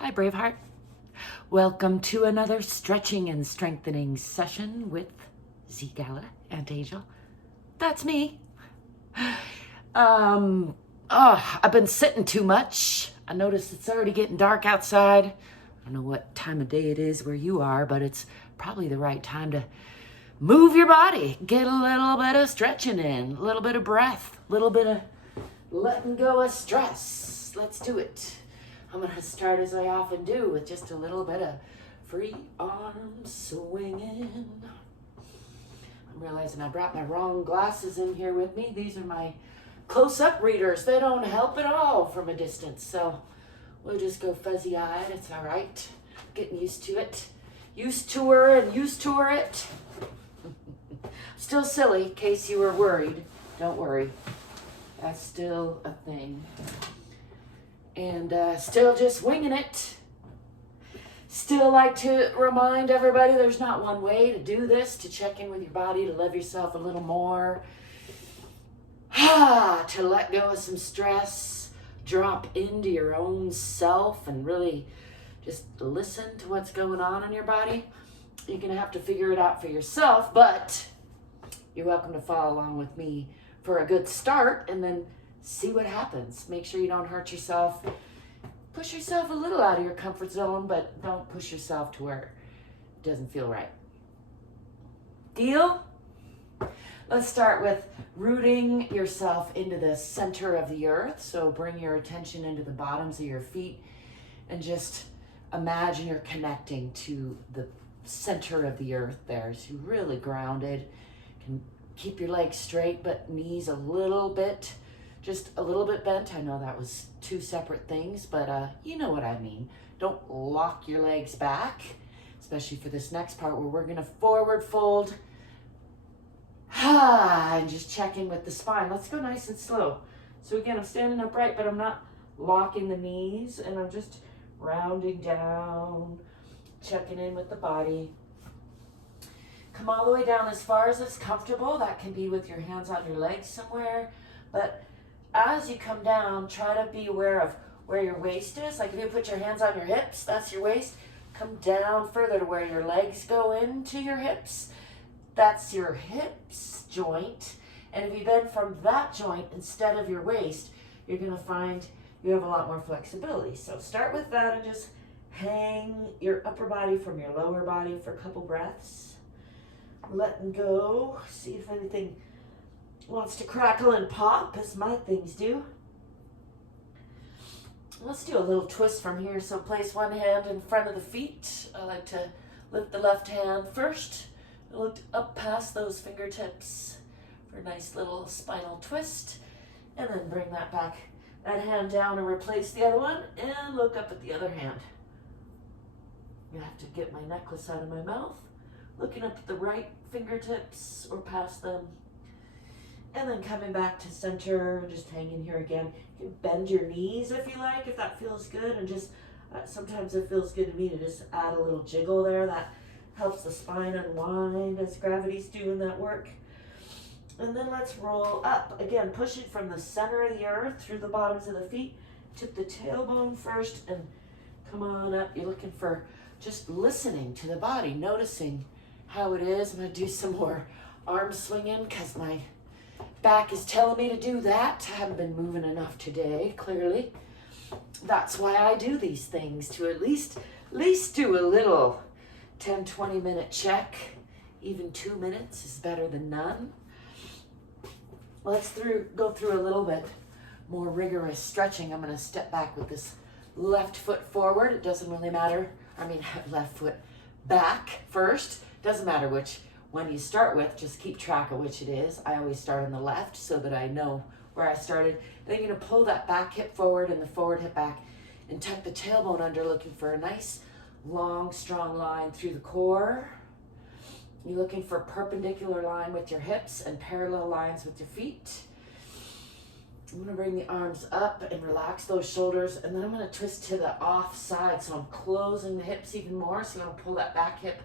Hi, Braveheart. Welcome to another stretching and strengthening session with ZGALA and Angel. That's me. I've been sitting too much. I noticed it's already getting dark outside. I don't know what time of day it is where you are, but it's probably the right time to move your body. Get a little bit of stretching in, a little bit of breath, a little bit of letting go of stress. Let's do it. I'm going to start as I often do with just a little bit of free arm swinging. I'm realizing I brought my wrong glasses in here with me. These are my close-up readers. They don't help at all from a distance, so we'll just go fuzzy-eyed. It's all right. Getting used to it. Used to her and used to her it. Still silly, in case you were worried. Don't worry. That's still a thing. And still just winging it. Still like to remind everybody there's not one way to do this, to check in with your body, to love yourself a little more. To let go of some stress, drop into your own self and really just listen to what's going on in your body. You're going to have to figure it out for yourself, but you're welcome to follow along with me for a good start and then see what happens. Make sure you don't hurt yourself. Push yourself a little out of your comfort zone, but don't push yourself to where it doesn't feel right. Deal? Let's start with rooting yourself into the center of the earth. So bring your attention into the bottoms of your feet and just imagine you're connecting to the center of the earth there. So you're really grounded. Can keep your legs straight, but knees a little bit, just a little bit bent. I know that was two separate things, but you know what I mean. Don't lock your legs back, especially for this next part where we're gonna forward fold. And just check in with the spine. Let's go nice and slow. So again, I'm standing upright, but I'm not locking the knees, and I'm just rounding down, checking in with the body. Come all the way down as far as it's comfortable. That can be with your hands on your legs somewhere, but as you come down, try to be aware of where your waist is. Like if you put your hands on your hips, that's your waist. Come down further to where your legs go into your hips. That's your hips joint. And if you bend from that joint instead of your waist, you're going to find you have a lot more flexibility. So start with that and just hang your upper body from your lower body for a couple breaths. Letting go. See if anything wants to crackle and pop, as my things do. Let's do a little twist from here. So place one hand in front of the feet. I like to lift the left hand first. Look up past those fingertips for a nice little spinal twist. And then bring that back, that hand down and replace the other one. And look up at the other hand. I have to get my necklace out of my mouth. Looking up at the right fingertips or past them. And then coming back to center, just hanging here again. You can bend your knees if you like, if that feels good. And just, sometimes it feels good to me to just add a little jiggle there. That helps the spine unwind as gravity's doing that work. And then let's roll up. Again, pushing from the center of the earth through the bottoms of the feet. Tip the tailbone first and come on up. You're looking for just listening to the body, noticing how it is. I'm going to do some more arm swinging because my back is telling me to do that. I haven't been moving enough today, clearly. That's why I do these things, to at least do a little 10-20 minute check. Even 2 minutes is better than none. Let's go through a little bit more rigorous stretching. I'm going to step back with this left foot forward. It doesn't really matter. Left foot back first. Doesn't matter which one you start with, just keep track of which it is. I always start on the left so that I know where I started. And then you're going to pull that back hip forward and the forward hip back and tuck the tailbone under, looking for a nice, long, strong line through the core. You're looking for a perpendicular line with your hips and parallel lines with your feet. I'm going to bring the arms up and relax those shoulders, and then I'm going to twist to the off side, so I'm closing the hips even more. So I'm going to pull that back hip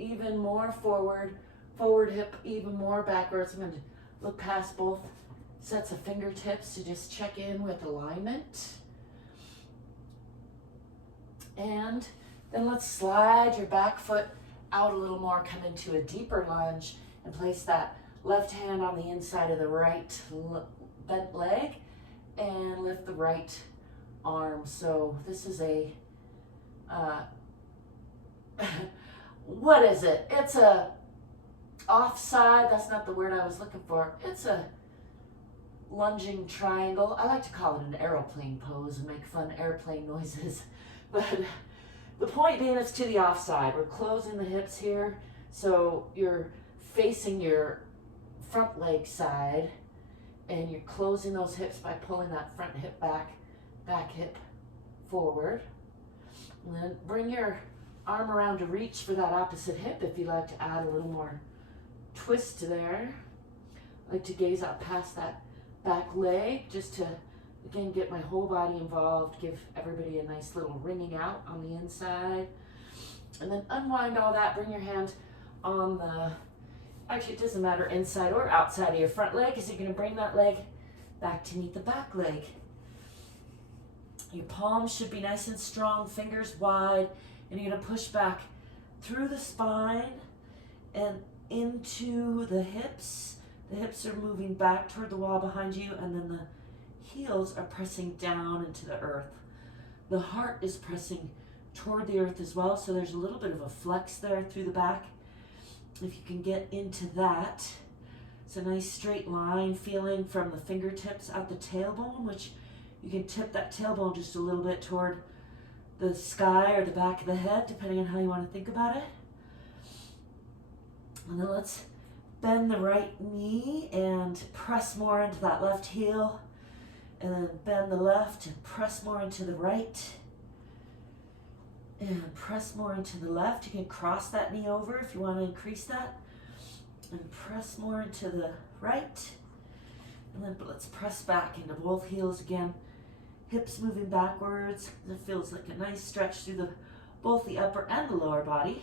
even more forward hip even more backwards. I'm going to look past both sets of fingertips to just check in with alignment. And then let's slide your back foot out a little more, come into a deeper lunge, and place that left hand on the inside of the right bent leg and lift the right arm. So this is a, what is it? It's a offside, that's not the word I was looking for. It's a lunging triangle. I like to call it an aeroplane pose and make fun airplane noises. But the point being, it's to the offside. We're closing the hips here, so you're facing your front leg side, and you're closing those hips by pulling that front hip back, back hip forward. And then bring your arm around to reach for that opposite hip if you'd like to add a little more twist there. I like to gaze out past that back leg just to, again, get my whole body involved, give everybody a nice little ringing out on the inside. And then unwind all that, bring your hand on the, actually it doesn't matter inside or outside of your front leg, because you're going to bring that leg back to meet the back leg. Your palms should be nice and strong, fingers wide, and you're going to push back through the spine and into the hips. The hips are moving back toward the wall behind you, and then the heels are pressing down into the earth. The heart is pressing toward the earth as well, so there's a little bit of a flex there through the back. If you can get into that, it's a nice straight line feeling from the fingertips out the tailbone, which you can tip that tailbone just a little bit toward the sky or the back of the head, depending on how you want to think about it. And then let's bend the right knee and press more into that left heel. And then bend the left and press more into the right. And press more into the left. You can cross that knee over if you want to increase that. And press more into the right. And then let's press back into both heels again. Hips moving backwards. It feels like a nice stretch through both the upper and the lower body.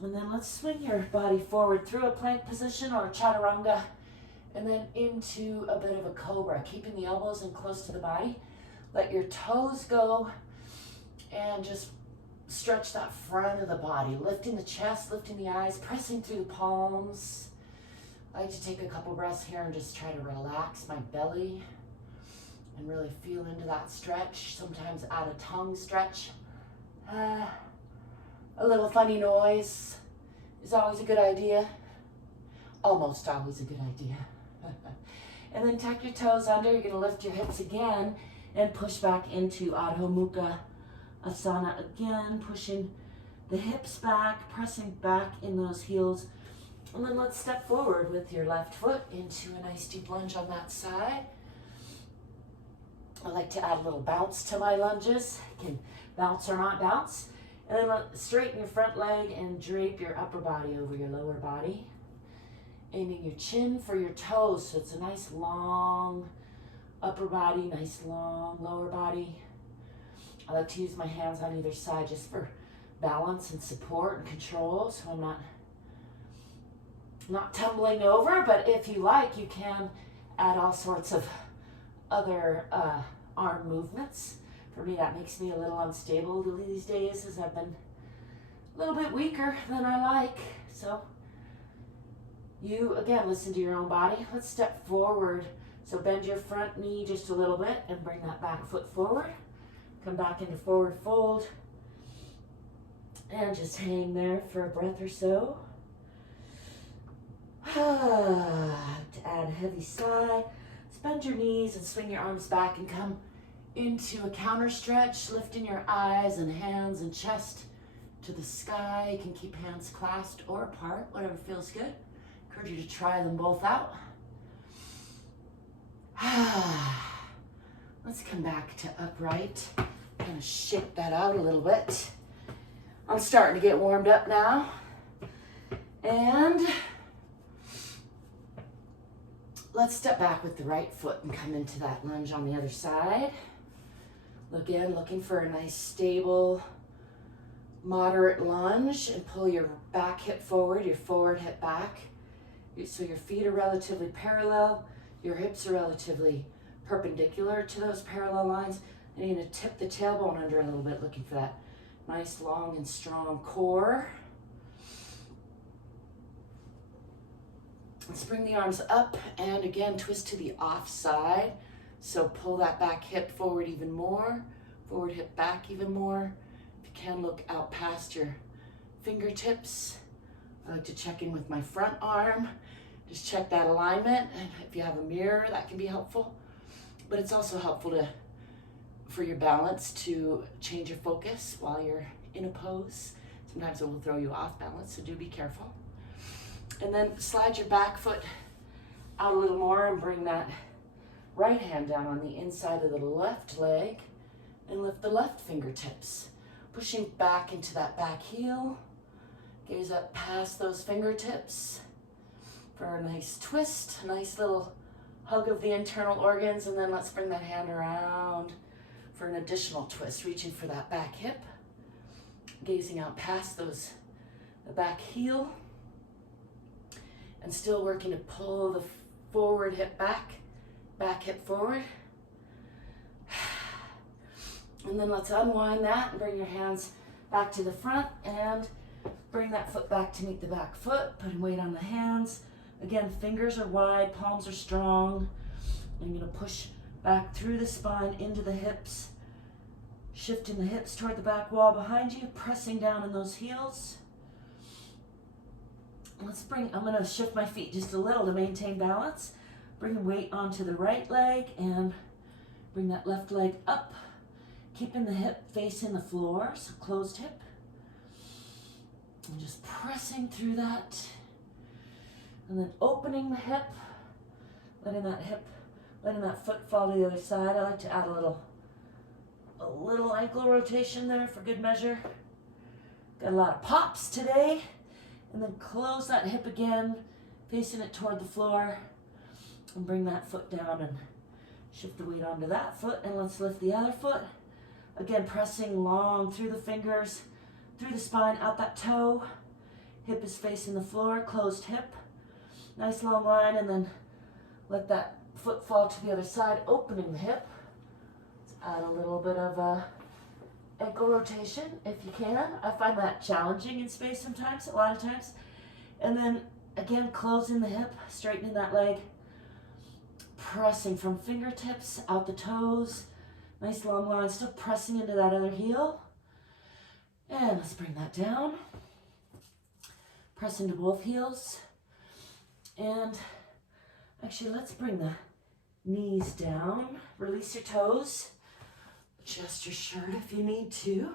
And then let's swing your body forward through a plank position or a chaturanga, and then into a bit of a cobra, keeping the elbows in close to the body. Let your toes go and just stretch that front of the body, lifting the chest, lifting the eyes, pressing through the palms. I like to take a couple breaths here and just try to relax my belly and really feel into that stretch. Sometimes add a tongue stretch. A little funny noise is always a good idea. Almost always a good idea. And then tuck your toes under. You're going to lift your hips again and push back into Adho Mukha Asana again, pushing the hips back, pressing back in those heels. And then let's step forward with your left foot into a nice deep lunge on that side. I like to add a little bounce to my lunges. You can bounce or not bounce. And then straighten your front leg and drape your upper body over your lower body. Aiming your chin for your toes, so it's a nice long upper body, nice long lower body. I like to use my hands on either side just for balance and support and control, so I'm not tumbling over. But if you like, you can add all sorts of other arm movements. For me, that makes me a little unstable these days, as I've been a little bit weaker than I like. So you, again, listen to your own body. Let's step forward. So bend your front knee just a little bit and bring that back foot forward. Come back into forward fold. And just hang there for a breath or so. To add a heavy sigh, bend your knees and swing your arms back and come into a counter stretch, lifting your eyes and hands and chest to the sky. You can keep hands clasped or apart, whatever feels good. Encourage you to try them both out. Let's come back to upright. Kind of shake that out a little bit. I'm starting to get warmed up now. And let's step back with the right foot and come into that lunge on the other side. Again, looking for a nice stable, moderate lunge, and pull your back hip forward, your forward hip back. So your feet are relatively parallel, your hips are relatively perpendicular to those parallel lines, And you're going to tip the tailbone under a little bit, looking for that nice, long, and strong core. Let's bring the arms up and again twist to the off side. So pull that back hip forward even more, forward hip back even more. If you can, look out past your fingertips. I like to check in with my front arm. Just check that alignment, and if you have a mirror, that can be helpful. But it's also helpful for your balance to change your focus while you're in a pose. Sometimes it will throw you off balance, so do be careful. And then slide your back foot out a little more and bring that right hand down on the inside of the left leg and lift the left fingertips, pushing back into that back heel. Gaze up past those fingertips for a nice twist, a nice little hug of the internal organs, and then let's bring that hand around for an additional twist, reaching for that back hip, gazing out past the back heel, and still working to pull the forward hip back hip forward. And then let's unwind that and bring your hands back to the front and bring that foot back to meet the back foot, putting weight on the hands. Again, fingers are wide, palms are strong. I'm going to push back through the spine into the hips, shifting the hips toward the back wall behind you, pressing down in those heels. I'm going to shift my feet just a little to maintain balance. Bring weight onto the right leg and bring that left leg up, keeping the hip facing the floor, so closed hip. And just pressing through that. And then opening the hip, letting that foot fall to the other side. I like to add a little ankle rotation there for good measure. Got a lot of pops today. And then close that hip again, facing it toward the floor. And bring that foot down and shift the weight onto that foot. And let's lift the other foot. Again, pressing long through the fingers, through the spine, out that toe. Hip is facing the floor, closed hip. Nice long line, and then let that foot fall to the other side, opening the hip. Let's add a little bit of ankle rotation if you can. I find that challenging in space sometimes, a lot of times. And then again, closing the hip, straightening that leg, pressing from fingertips out the toes. Nice long line, still pressing into that other heel. And let's bring that down. Press into both heels. And actually, let's bring the knees down. Release your toes. Adjust your shirt if you need to.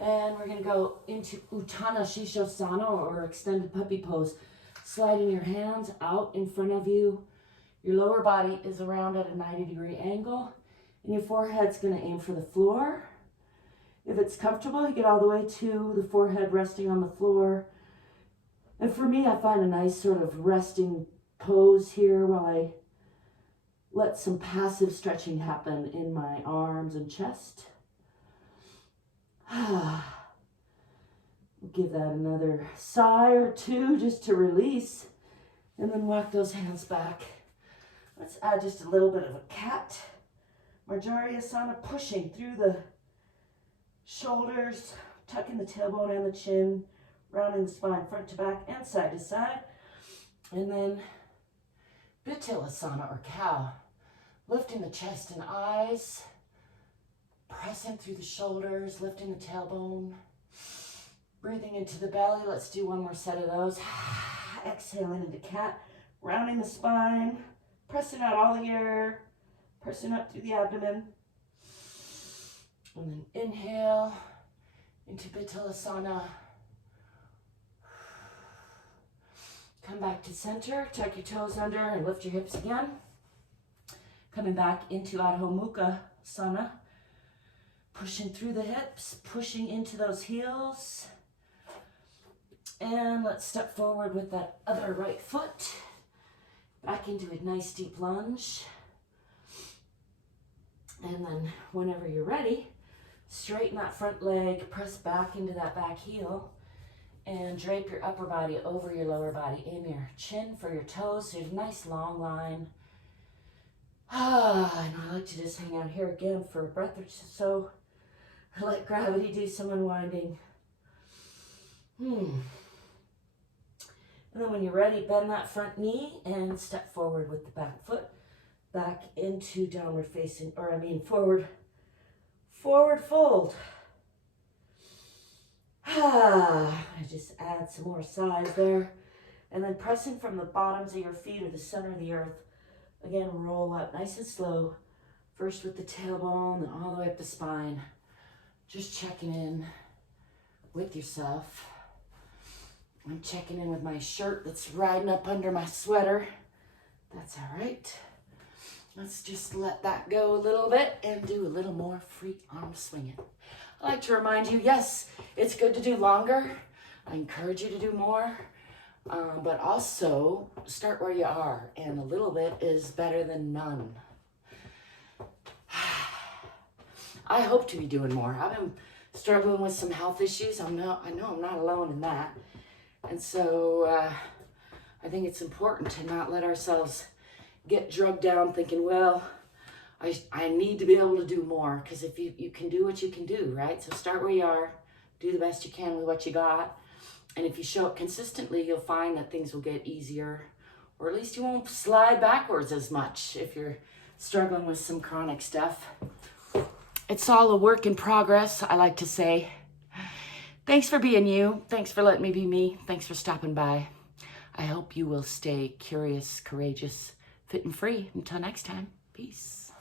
And we're going to go into Uttanasana Shishosana, or extended puppy pose. Sliding your hands out in front of you. Your lower body is around at a 90-degree angle. And your forehead's going to aim for the floor. If it's comfortable, you get all the way to the forehead resting on the floor. And for me, I find a nice sort of resting pose here while I let some passive stretching happen in my arms and chest. Give that another sigh or two just to release. And then walk those hands back. Let's add just a little bit of a cat. Marjariyasana, pushing through the shoulders, tucking the tailbone and the chin, rounding the spine front to back and side to side. And then Bitilasana, or cow, lifting the chest and eyes, pressing through the shoulders, lifting the tailbone, breathing into the belly. Let's do one more set of those. Exhaling into cat, rounding the spine, pressing out all the air, pressing up through the abdomen. And then inhale into Bitilasana. Come back to center, tuck your toes under and lift your hips again. Coming back into Adho Mukha Sana. Pushing through the hips, pushing into those heels. And let's step forward with that other right foot. Back into a nice deep lunge. And then whenever you're ready, straighten that front leg, press back into that back heel, and drape your upper body over your lower body. Aim your chin for your toes, so you have a nice long line. And I like to just hang out here again for a breath or so. Let gravity do some unwinding. And then when you're ready, bend that front knee and step forward with the back foot back into downward facing, forward fold. I just add some more size there. And then pressing from the bottoms of your feet or the center of the earth. Again, roll up nice and slow. First with the tailbone, then all the way up the spine. Just checking in with yourself. I'm checking in with my shirt that's riding up under my sweater. That's all right. Let's just let that go a little bit and do a little more free arm swinging. I like to remind you, yes, it's good to do longer. I encourage you to do more, but also start where you are, and a little bit is better than none. I hope to be doing more. I've been struggling with some health issues. I know I'm not alone in that. And so I think it's important to not let ourselves get drugged down thinking, well, I need to be able to do more, because if you can do what you can do, right? So start where you are, do the best you can with what you got. And if you show up consistently, you'll find that things will get easier, or at least you won't slide backwards as much if you're struggling with some chronic stuff. It's all a work in progress, I like to say. Thanks for being you. Thanks for letting me be me. Thanks for stopping by. I hope you will stay curious, courageous, fit and free. Until next time, peace.